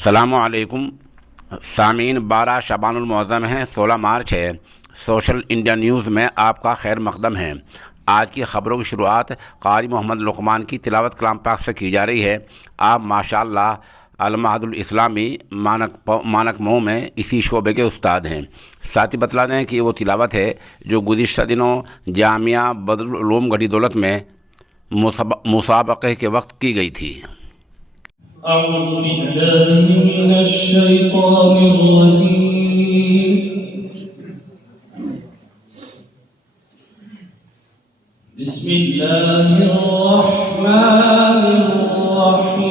अस्सलामुअलैकुम सामीन। 12 शबानुल मुअज़्ज़म है, 16 मार्च है। सोशल इंडिया न्यूज़ में आपका खैर मक़दम है। आज की ख़बरों की शुरुआत क़ारी मोहम्मद लुक़मान की तिलावत कलाम पाक से की जा रही है। आप माशाअल्लाह अल-महदुल इस्लामी मानक मऊ में इसी शोबे के उस्ताद हैं। साथ ही बतला दें कि वो तिलावत है जो गुज़िश्ता दिनों जामिया बदरुल उलूम गढ़ी दौलत में मुसाबक़े के वक्त की गई थी। أعوذ بالله من الشيطان الرجيم بسم الله الرحمن الرحيم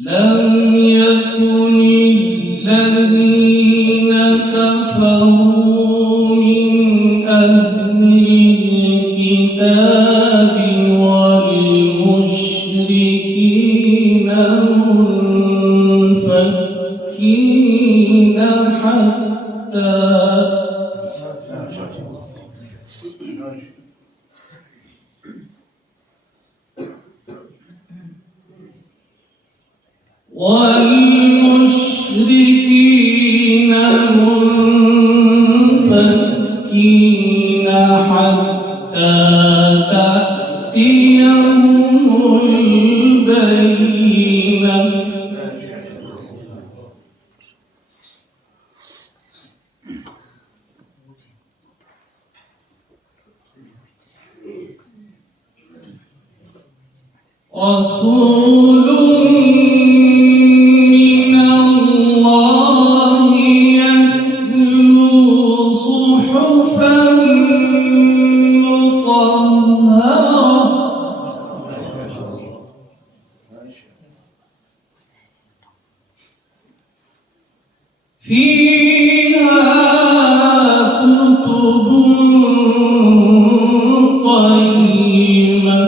لم يكن الذين كفروا من أهل الكتاب والمشركين منفكين حتى والمشركين منفكين حتى تأتيهم البينة رسول من الله يتلو صحفا مطهرة فيها كتب قيمة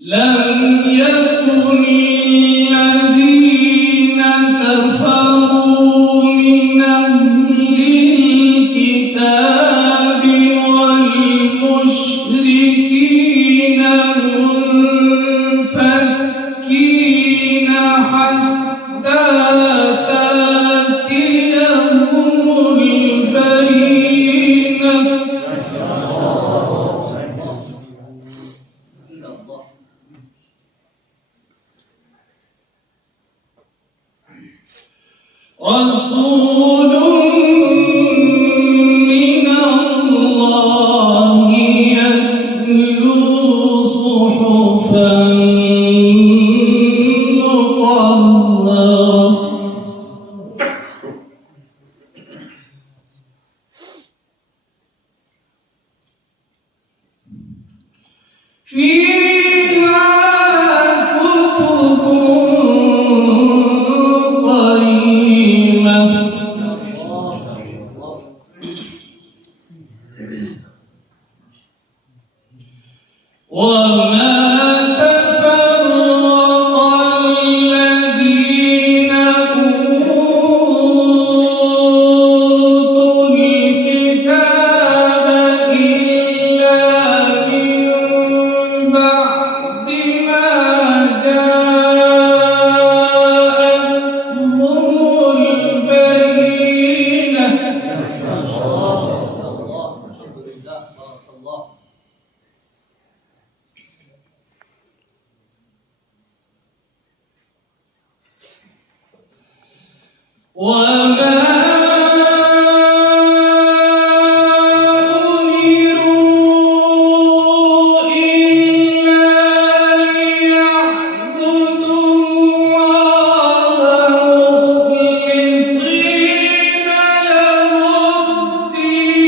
لم يكن الذين كفروا من أهل الكتاب والمشركين منفكين حتى تأتيهم البينة رسول من الله يتلو صحفا مطهرة فيها كتب قيمة وما تفرق الذين أوتوا الكتاب إلا من بعد ما جاءتهم البينة وما أمروا إلا ليعبدوا الله مخلصين له الدين.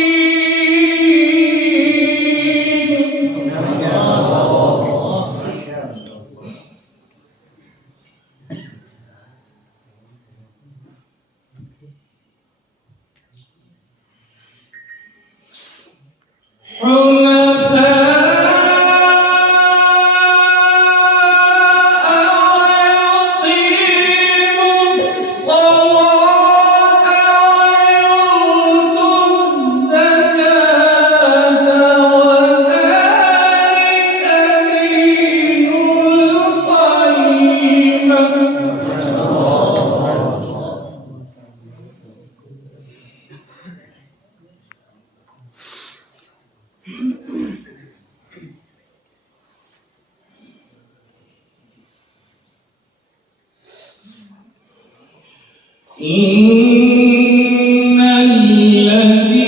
إن الذين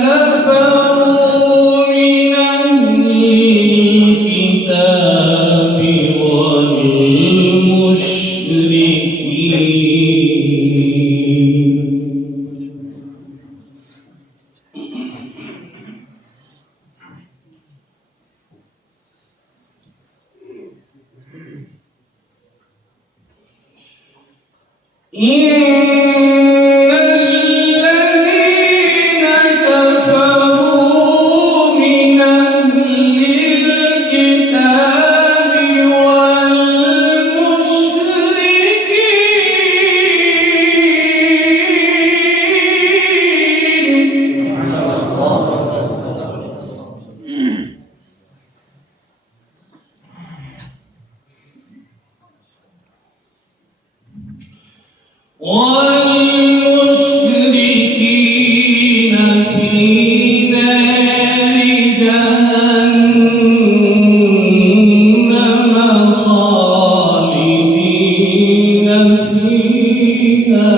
كفروا من أهل الكتاب والمشركين إن الذين كفروا من أهل الكتاب والمشركين في نار جهنم خالدين فيها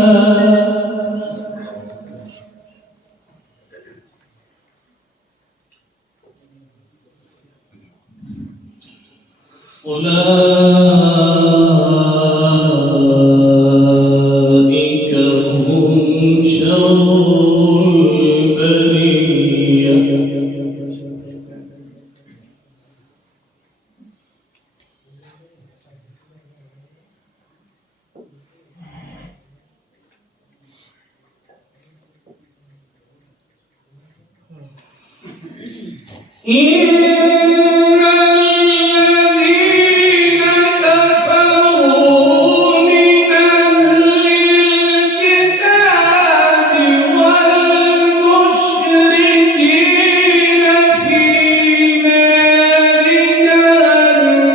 أولئك هم شر البرية إن الذين كفروا من أهل الكتاب والمشركين في نار جهنم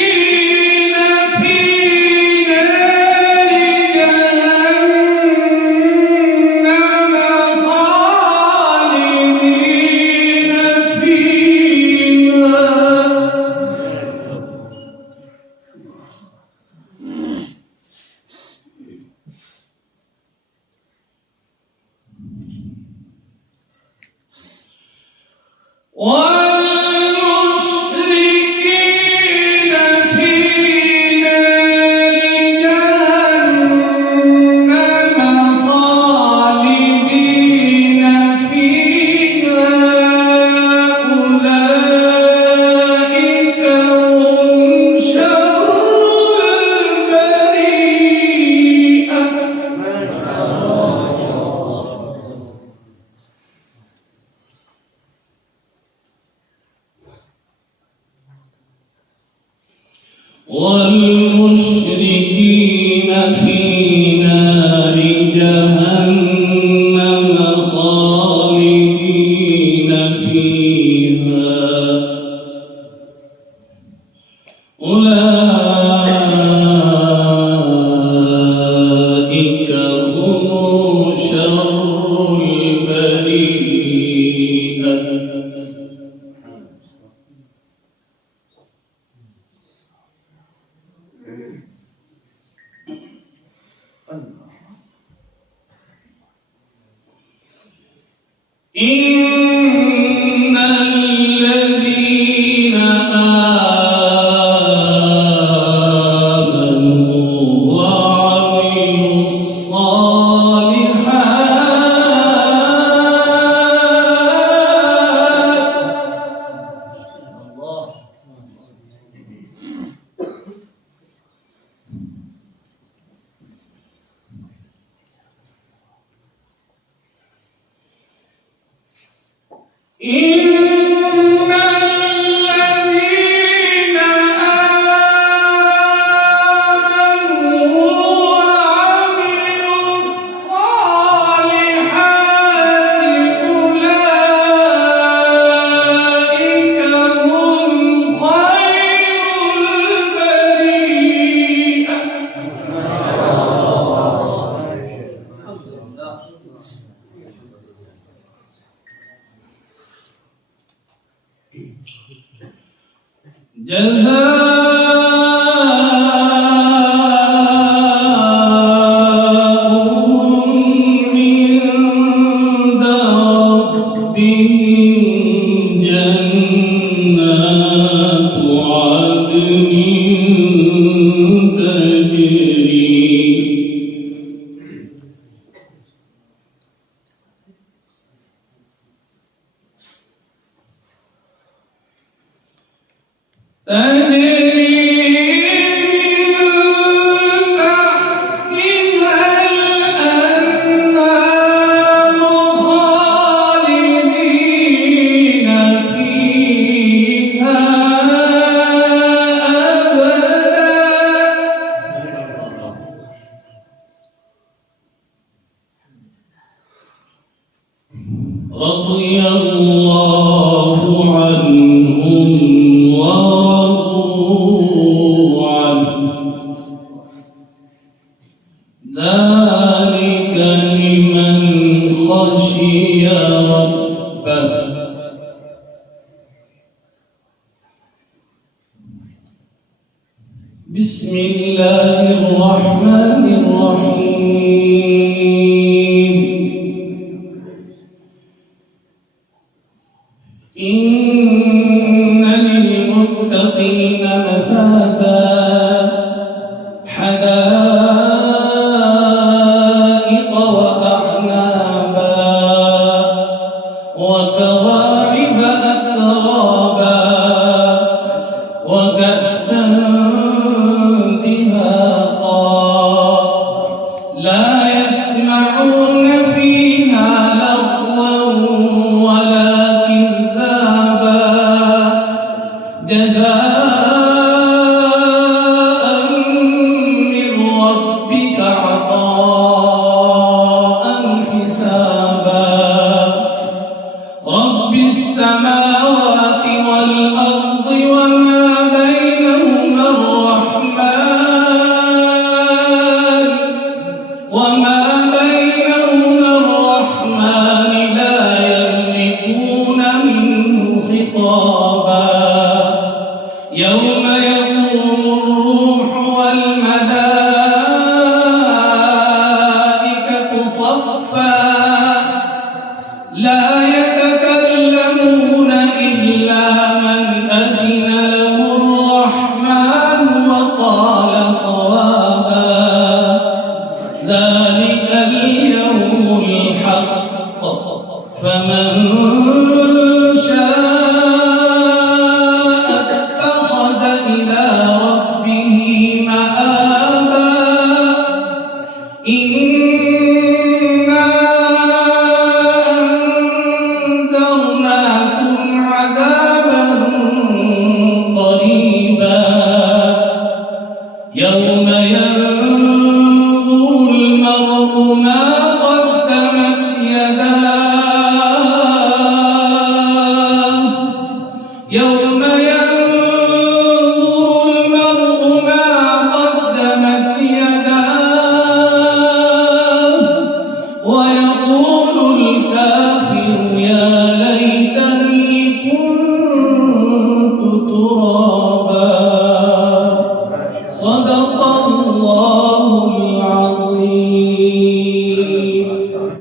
والمشركين في نار جهنم خالدين فيها والمشركين في نار جهنم خالدين فيها أولئك هم شر البرية والمشركين في نار جهنم خالدين فيها أولئك هم شر البرية إن الذين آمنوا وعملوا الصالحات إن الذين آمنوا وعملوا الصالحات أولئك هم خير البرية جزاؤهم عند ربهم جنات عدن تجري من تحتها الأنهار خالدين فيها أبدا رضي الله عنهم ورضوا عنه ذلك لمن خشي ربه بسم الله الرحمن الرحيم إن للمتقين مفازا حدائق وأعنابا وكواعب أترابا وكأسا دهاقا لا يسمعون فيها لغوا ولا كذابا جزاء من ربك عطاء حسابا رب السماوات والأرض وما بينهما الرحمن لا يملكون منه خطابا يوم يقوم الروح والملائكة صفا لا يتكلمون إلا من أذن له الرحمن وقال صوابا ذلك اليوم الحق فمن